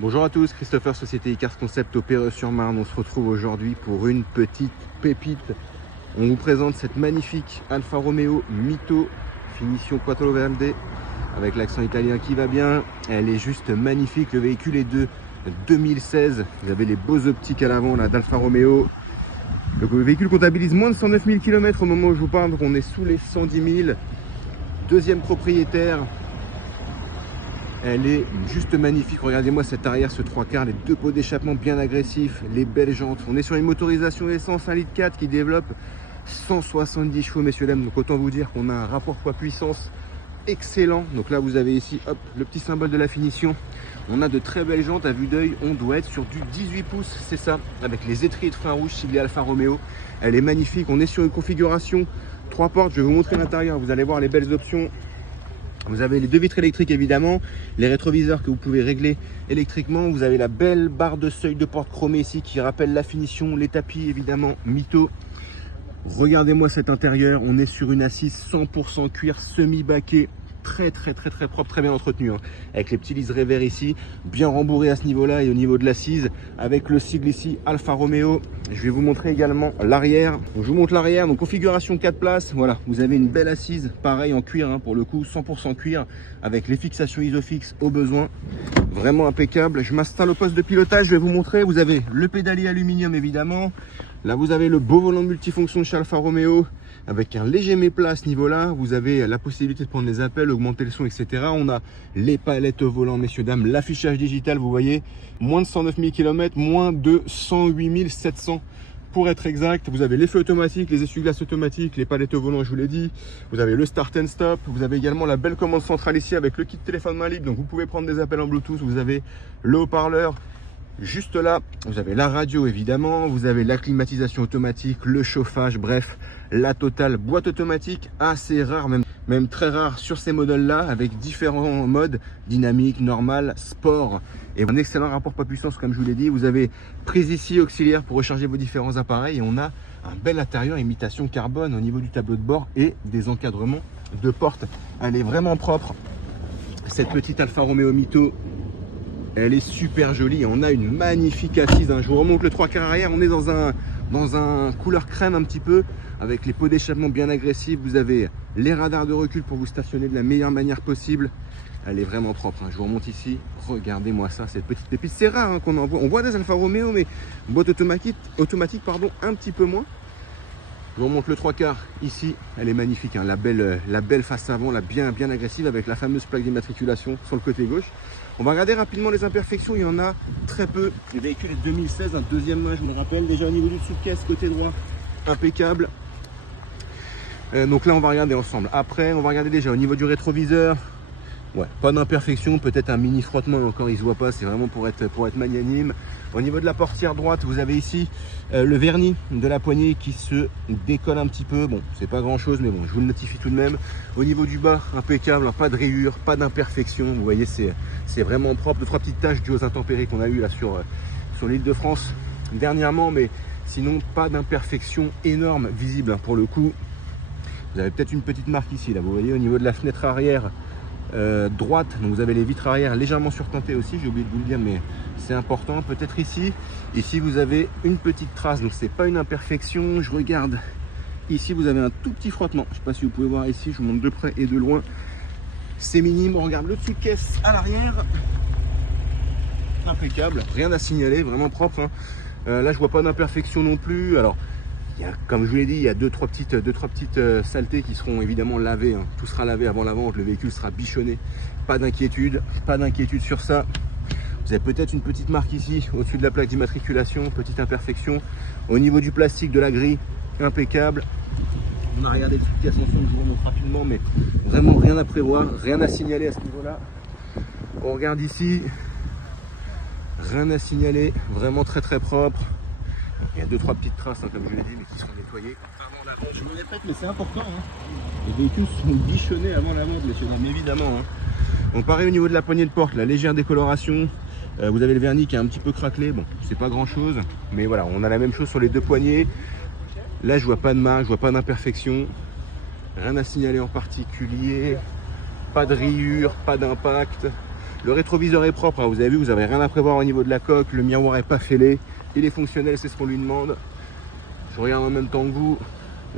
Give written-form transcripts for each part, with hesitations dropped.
Bonjour à tous, Christopher, Société Icars Concept au Perreux-sur-Marne. On se retrouve aujourd'hui pour une petite pépite. On vous présente cette magnifique Alfa Romeo Mito, finition Quattro Verde, avec l'accent italien qui va bien. Elle est juste magnifique, le véhicule est de 2016. Vous avez les beaux optiques à l'avant d'Alfa Romeo. Le véhicule comptabilise moins de 109 000 km au moment où je vous parle, donc on est sous les 110 000. Deuxième propriétaire. Elle est juste magnifique. Regardez-moi cette arrière, ce 3/4, les deux pots d'échappement bien agressifs, les belles jantes. On est sur une motorisation essence 1,4 litre qui développe 170 chevaux, messieurs dames. Donc autant vous dire qu'on a un rapport poids-puissance excellent. Donc là, vous avez ici, hop, le petit symbole de la finition. On a de très belles jantes à vue d'œil. On doit être sur du 18 pouces, c'est ça, avec les étriers de frein rouge siglés Alfa Romeo. Elle est magnifique. On est sur une configuration 3 portes. Je vais vous montrer l'intérieur. Vous allez voir les belles options. Vous avez les deux vitres électriques évidemment, les rétroviseurs que vous pouvez régler électriquement. Vous avez la belle barre de seuil de porte chromée ici qui rappelle la finition, les tapis évidemment Mito. Regardez-moi cet intérieur, on est sur une assise 100% cuir semi-baquet. Très propre, très bien entretenu, hein. Avec les petits liserés verts ici, bien rembourré à ce niveau là et au niveau de l'assise, avec le sigle ici Alfa Romeo. Je vais vous montrer également l'arrière. Je vous montre l'arrière, donc configuration 4 places. Voilà, vous avez une belle assise, pareil en cuir, hein, pour le coup 100% cuir, avec les fixations Isofix au besoin, vraiment impeccable. Je m'installe au poste de pilotage, je vais vous montrer. Vous avez le pédalier aluminium évidemment. Là vous avez le beau volant multifonction de chez Alfa Romeo avec un léger méplat à ce niveau là. Vous avez la possibilité de prendre les appels, augmenter le son, etc. On a les palettes au volant, messieurs dames, l'affichage digital, vous voyez, moins de 109 000 km, moins de 108 700 pour être exact. Vous avez les feux automatiques, les essuie-glaces automatiques, les palettes au volant, je vous l'ai dit. Vous avez le start and stop. Vous avez également la belle commande centrale ici avec le kit téléphone main libre, donc vous pouvez prendre des appels en Bluetooth. Vous avez le haut-parleur juste là, vous avez la radio évidemment, vous avez la climatisation automatique, le chauffage, bref, la totale. Boîte automatique assez rare, même très rare sur ces modèles là, avec différents modes, dynamique, normal, sport, et un excellent rapport poids-puissance comme je vous l'ai dit. Vous avez prise ici auxiliaire pour recharger vos différents appareils, et on a un bel intérieur imitation carbone au niveau du tableau de bord et des encadrements de porte. Elle est vraiment propre, cette petite Alfa Romeo Mito. Elle est super jolie et on a une magnifique assise, hein. Je vous remonte le 3/4 arrière. On est dans un couleur crème un petit peu, avec les pots d'échappement bien agressifs. Vous avez les radars de recul pour vous stationner de la meilleure manière possible. Elle est vraiment propre, hein. Je vous remonte ici. Regardez-moi ça, cette petite pépite. C'est rare, hein, qu'on en voit. On voit des Alfa Romeo, mais boîte automatique, pardon, un petit peu moins. Je vous remonte le 3/4 ici. Elle est magnifique, hein. La belle face avant, bien agressive, avec la fameuse plaque d'immatriculation sur le côté gauche. On va regarder rapidement les imperfections, il y en a très peu. Le véhicule est 2016, un deuxième main, je me le rappelle. Déjà au niveau du dessous-de-caisse, côté droit, impeccable. Donc là, on va regarder ensemble. Après, on va regarder déjà au niveau du rétroviseur. Ouais, pas d'imperfection, peut-être un mini frottement, et encore il se voit pas, c'est vraiment pour être magnanime. Au niveau de la portière droite, vous avez ici le vernis de la poignée qui se décolle un petit peu. Bon, c'est pas grand chose, mais bon, je vous le notifie tout de même. Au niveau du bas, impeccable, hein, pas de rayures, pas d'imperfection. Vous voyez, c'est vraiment propre. 2-3 petites taches dues aux intempéries qu'on a eu là sur l'île de France dernièrement, mais sinon pas d'imperfection énorme visible, hein, pour le coup. Vous avez peut-être une petite marque ici, là, vous voyez, au niveau de la fenêtre arrière droite, donc vous avez les vitres arrière légèrement surteintées aussi, j'ai oublié de vous le dire, mais c'est important. Peut-être ici vous avez une petite trace, donc c'est pas une imperfection. Je regarde ici, vous avez un tout petit frottement, je sais pas si vous pouvez voir ici, je vous montre de près et de loin, c'est minime. On regarde le dessous de caisse à l'arrière, impeccable, rien à signaler, vraiment propre, hein. Là je vois pas d'imperfection non plus. Alors comme je vous l'ai dit, il y a 2-3 petites saletés qui seront évidemment lavées, hein. Tout sera lavé avant la vente, le véhicule sera bichonné. Pas d'inquiétude sur ça. Vous avez peut-être une petite marque ici, au-dessus de la plaque d'immatriculation, petite imperfection. Au niveau du plastique, de la grille, impeccable. On a regardé l'explication, je vous remontre rapidement, mais vraiment rien à prévoir, rien à signaler à ce niveau-là. On regarde ici, rien à signaler, vraiment très propre. Il y a 2-3 petites traces, hein, comme je l'ai dit, mais qui seront nettoyées avant la vente. Je me répète, mais c'est important, hein. Les véhicules sont bichonnés avant la vente, messieurs dames, évidemment, hein. Donc pareil au niveau de la poignée de porte, la légère décoloration. Vous avez le vernis qui est un petit peu craquelé. Bon, c'est pas grand chose, mais voilà, on a la même chose sur les deux poignées. Là, je vois pas de marque, je vois pas d'imperfection. Rien à signaler en particulier. Pas de rayures, pas d'impact. Le rétroviseur est propre, hein. Vous avez vu, vous n'avez rien à prévoir au niveau de la coque, le miroir n'est pas fêlé, il est fonctionnel, c'est ce qu'on lui demande. Je regarde en même temps que vous.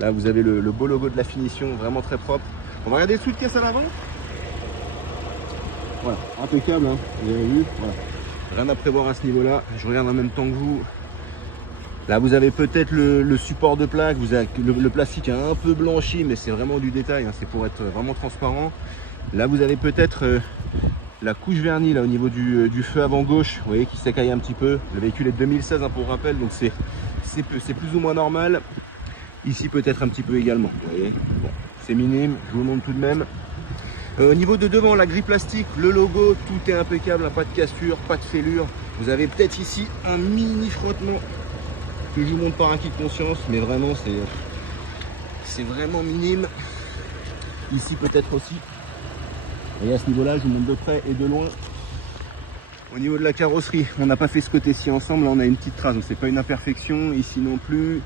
Là, vous avez le beau logo de la finition, vraiment très propre. On va regarder le sous de caisse à l'avant. Voilà, impeccable, hein. Vous avez vu, voilà. Rien à prévoir à ce niveau-là. Je regarde en même temps que vous. Là, vous avez peut-être le support de plaque. Vous avez le plastique est un peu blanchi, mais c'est vraiment du détail, hein. C'est pour être vraiment transparent. Là, vous avez peut-être la couche vernie là au niveau du feu avant gauche. Vous voyez qui s'écaille un petit peu. Le véhicule est de 2016, hein, pour rappel, donc c'est plus ou moins normal. Ici, peut-être un petit peu également. Vous voyez, bon, c'est minime. Je vous montre tout de même. Au niveau de devant, la grille plastique, le logo, tout est impeccable, hein, pas de cassure, pas de fêlure. Vous avez peut-être ici un mini frottement que je vous montre par acquis de conscience, mais vraiment c'est vraiment minime. Ici peut-être aussi. Et à ce niveau-là, je vous montre de près et de loin. Au niveau de la carrosserie, on n'a pas fait ce côté-ci ensemble, là on a une petite trace, donc c'est pas une imperfection, ici non plus.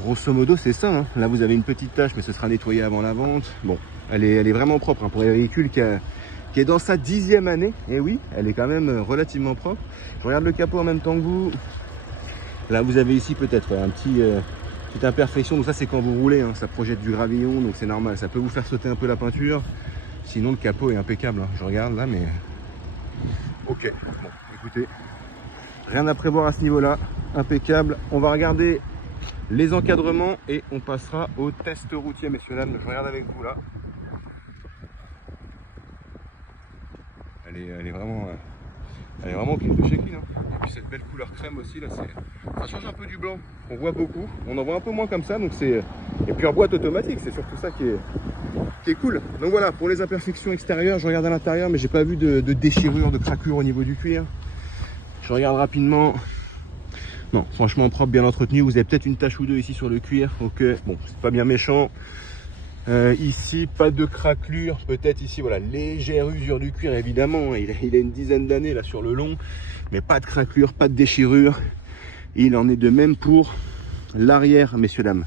Grosso modo c'est ça, hein. Là vous avez une petite tache, mais ce sera nettoyé avant la vente. Bon, elle est vraiment propre, hein, pour un véhicule qui est dans sa 10e année. Et oui, elle est quand même relativement propre. Je regarde le capot en même temps que vous. Là vous avez ici peut-être un petite imperfection, donc ça c'est quand vous roulez, hein. Ça projette du gravillon, donc c'est normal, ça peut vous faire sauter un peu la peinture. Sinon le capot est impeccable, hein. Je regarde là, mais ok, bon écoutez, rien à prévoir à ce niveau là, impeccable. On va regarder les encadrements et on passera au test routier, messieurs dames. Je regarde avec vous là. Elle est vraiment clean de chez clean, hein. Et puis cette belle couleur crème aussi là, ça change un peu du blanc. On voit beaucoup, on en voit un peu moins comme ça, donc c'est. Et puis en boîte automatique, c'est surtout ça qui est cool. Donc voilà, pour les imperfections extérieures, je regarde à l'intérieur, mais j'ai pas vu de déchirure, de craquure au niveau du cuir. Je regarde rapidement. Non, franchement propre, bien entretenu. Vous avez peut-être une tache ou deux ici sur le cuir. Ok, bon, c'est pas bien méchant. Ici, pas de craquelure. Peut-être ici, voilà, légère usure du cuir, évidemment. Il a une dizaine d'années là sur le long, mais pas de craquelure, pas de déchirure. Il en est de même pour l'arrière, messieurs dames.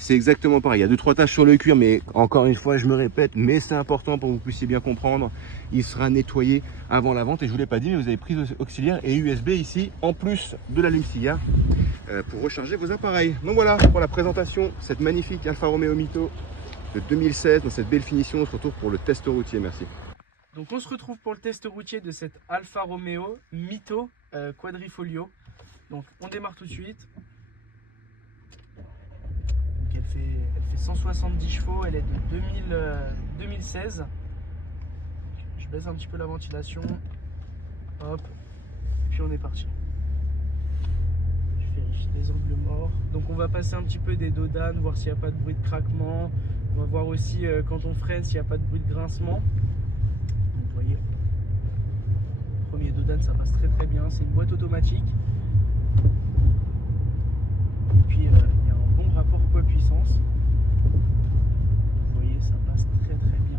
C'est exactement pareil. Il y a 2-3 taches sur le cuir, mais encore une fois, je me répète, mais c'est important pour que vous puissiez bien comprendre. Il sera nettoyé avant la vente. Et je vous l'ai pas dit, mais vous avez prise auxiliaire et USB ici, en plus de l'allume-cigare, pour recharger vos appareils. Donc voilà pour la présentation, cette magnifique Alfa Romeo Mito de 2016, dans cette belle finition. On se retrouve pour le test routier. Merci. Donc on se retrouve pour le test routier de cette Alfa Romeo Mito Quadrifoglio. Donc on démarre tout de suite. Elle fait 170 chevaux, elle est de 2016. Je baisse un petit peu la ventilation. Hop, et puis on est parti. Je vérifie les angles morts. Donc on va passer un petit peu des dodanes, voir s'il n'y a pas de bruit de craquement. On va voir aussi quand on freine s'il n'y a pas de bruit de grincement. Donc vous voyez, premier dodane ça passe très bien, c'est une boîte automatique. Et puis il y a un bon rapport poids-puissance. Vous voyez, ça passe très bien.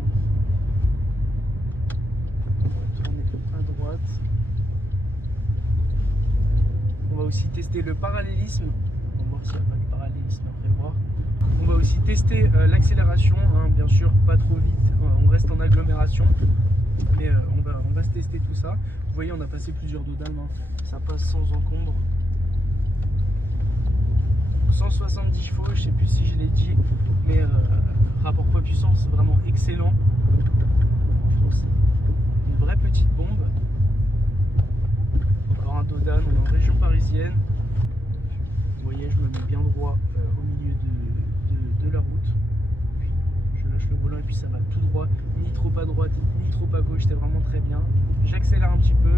On va tourner à droite. On va aussi tester le parallélisme. On va voir s'il n'y a pas de parallélisme à prévoir. On va aussi tester l'accélération, hein, bien sûr pas trop vite, on reste en agglomération. Mais on va se tester tout ça. Vous voyez, on a passé plusieurs dodanes, hein. Ça passe sans encombre. 170 chevaux, je sais plus si je l'ai dit, mais rapport poids-puissance vraiment excellent. Franchement, c'est une vraie petite bombe. Encore un dodane, on est en région parisienne. Vous voyez, je me mets bien droit au milieu de la route. Puis, je lâche le volant et puis ça va tout droit, ni trop à droite, ni trop à gauche, c'est vraiment très bien. J'accélère un petit peu.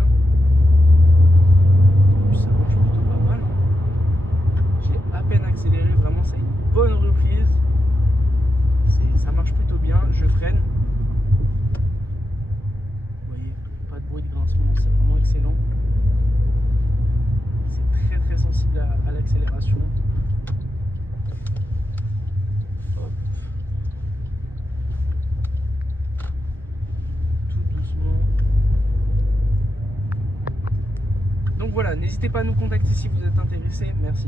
Puis ça marche plutôt pas mal. J'ai à peine accéléré, vraiment c'est une bonne reprise. Ça marche plutôt bien, je freine. Vous voyez, pas de bruit de grincement, c'est vraiment excellent. C'est très sensible à l'accélération. Tout doucement. Donc voilà, n'hésitez pas à nous contacter si vous êtes intéressé. Merci.